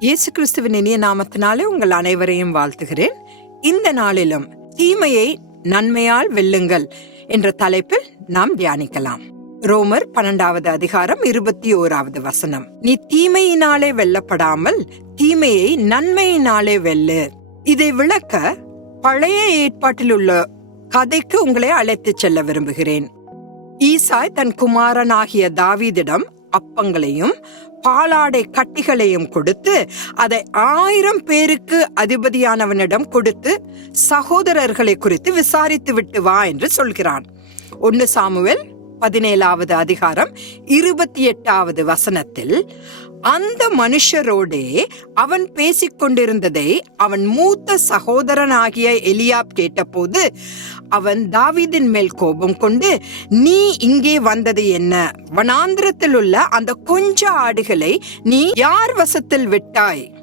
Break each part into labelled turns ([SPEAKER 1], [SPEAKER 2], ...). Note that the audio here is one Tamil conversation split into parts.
[SPEAKER 1] இயேசு கிறிஸ்துவின் இனிய நாமத்தினாலே உங்கள் அனைவரையும் வாழ்த்துகிறேன். இந்த நாளிலும் தீமையை நன்மையால் வெல்லுங்கள் என்ற தலைப்பில் நாம் தியானிக்கலாம். ரோமர் பன்னெண்டாவது அதிகாரம் இருபத்தி ஓராவது வசனம். நீ தீமையினாலே வெல்லப்படாமல் தீமையை நன்மையினாலே வெல்லு. இதை விளக்க பழைய ஏற்பாட்டில் உள்ள கதைக்கு உங்களை அழைத்துச் செல்ல விரும்புகிறேன். ஈசாய் தன் குமாரனாகிய தாவீதிடம் அப்பங்களையும் பாலாடை கட்டிகளையும் கொடுத்து அதை ஆயிரம் பேருக்கு அதிபதியானவனிடம் கொடுத்து சகோதரர்களை குறித்து விசாரித்து விட்டு வா என்று சொல்கிறான். ஒன்னு சாமுவேல் பதினேழாவது அதிகாரம் இருபத்தி எட்டாவது வசனத்தில் அந்த மனுஷரோடே அவன் பேசிக்கொண்டிருந்ததை அவன் மூத்த சகோதரனாகிய எலியாப் கேட்டபோது அவன் தாவிதின் மேல் கோபம் கொண்டு நீ இங்கே வந்தது என்ன? வனாந்திரத்தில் உள்ள அந்த கொஞ்ச ஆடுகளை நீ யார் வசத்தில் விட்டாய்?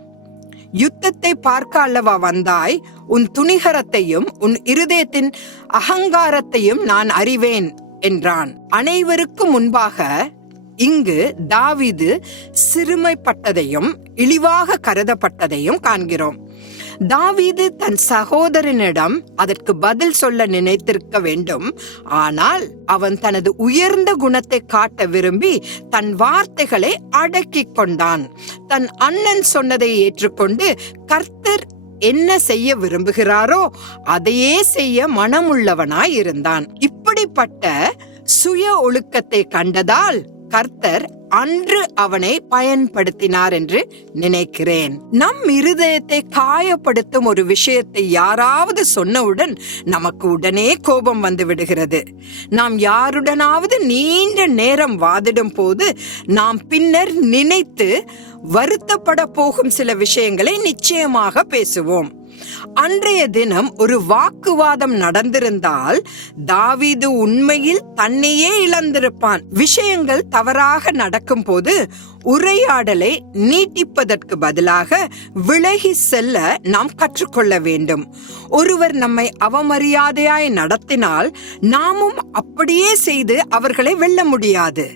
[SPEAKER 1] யுத்தத்தை பார்க்க அல்லவா வந்தாய்? உன் துணிகரத்தையும் உன் இருதயத்தின் அகங்காரத்தையும் நான் அறிவேன். என்றான். அனைவருக்கும் முன்பாக இங்கு தாவிது சிறுமைப்பட்டதையும் இழிவாக கருதப்பட்டதையும் காண்கிறோம். தாவீது தன் சகோதரனிடம் அதற்கு பதில் சொல்ல நினைத்திருக்க வேண்டும். ஆனால் அவன் தனது உயர்ந்த குணத்தை காட்ட விரும்பி தன் வார்த்தைகளை அடக்கிக் கொண்டான். தன் அண்ணன் சொன்னதை ஏற்றுக்கொண்டு கர்த்தர் என்ன செய்ய விரும்புகிறாரோ அதையே செய்ய மனமுள்ளவனாய் இருந்தான் இப்படிப்பட்ட சுய ஒழுக்கத்தை கண்டதால் கர்த்தர் அன்று அவனை பயன்படுத்தினார் என்று நினைக்கிறேன். நம் இருதயத்தை காயப்படுத்தும் ஒரு விஷயத்தை யாராவது சொன்னவுடன் நமக்கு உடனே கோபம் வந்து விடுகிறது. நாம் யாருடனாவது நீண்ட நேரம் வாதிடும் போது நாம் பின்னர் நினைத்து வருத்தப்பட போகும் சில விஷயங்களை நிச்சயமாக பேசுவோம். அன்றைய தினம் ஒரு வாக்குவாதம் நடந்திருந்தால் தாவீது உண்மையில் தன்னையே இழந்திருப்பான். விஷயங்கள் தவறாக நடக்கும் போது உரையாடலை நீட்டிப்பதற்கு பதிலாக விலகி செல்ல நாம் கற்றுக்கொள்ள வேண்டும். ஒருவர் நம்மை அவமரியாதையாய் நடத்தினால் நாமும் அப்படியே செய்து அவர்களை வெல்ல முடியாது.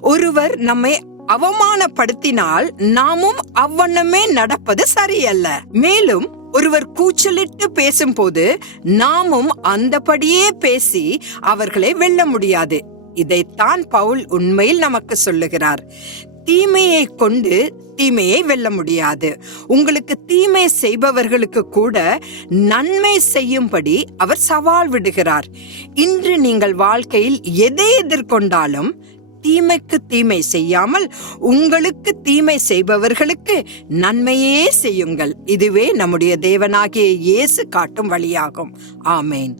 [SPEAKER 1] ஒருவர் நம்மை அவமானப்படுத்தினால் நாமும் அவ்வண்ணமே நடப்பது சரியல்ல. மேலும் ஒருவர் கூச்சலிட்டு பேசும்போது நாமும் அந்தபடியே பேசி அவர்களை வெல்ல முடியாது. இதைத்தான் பவுல் உண்மையில் நமக்கு சொல்லுகிறார். தீமையை கொண்டு தீமையை வெல்ல முடியாது. உங்களுக்கு தீமை செய்பவர்களுக்கு கூட நன்மை செய்யும்படி அவர் சவால் விடுகிறார். இன்று நீங்கள் வாழ்க்கையில் எதை எதிர்கொண்டாலும் தீமைக்கு தீமை செய்யாமல் உங்களுக்கு தீமை செய்பவர்களுக்கு நன்மையே செய்யுங்கள். இதுவே நம்முடைய தேவனாகிய இயேசு காட்டும் வழியாகும். ஆமேன்.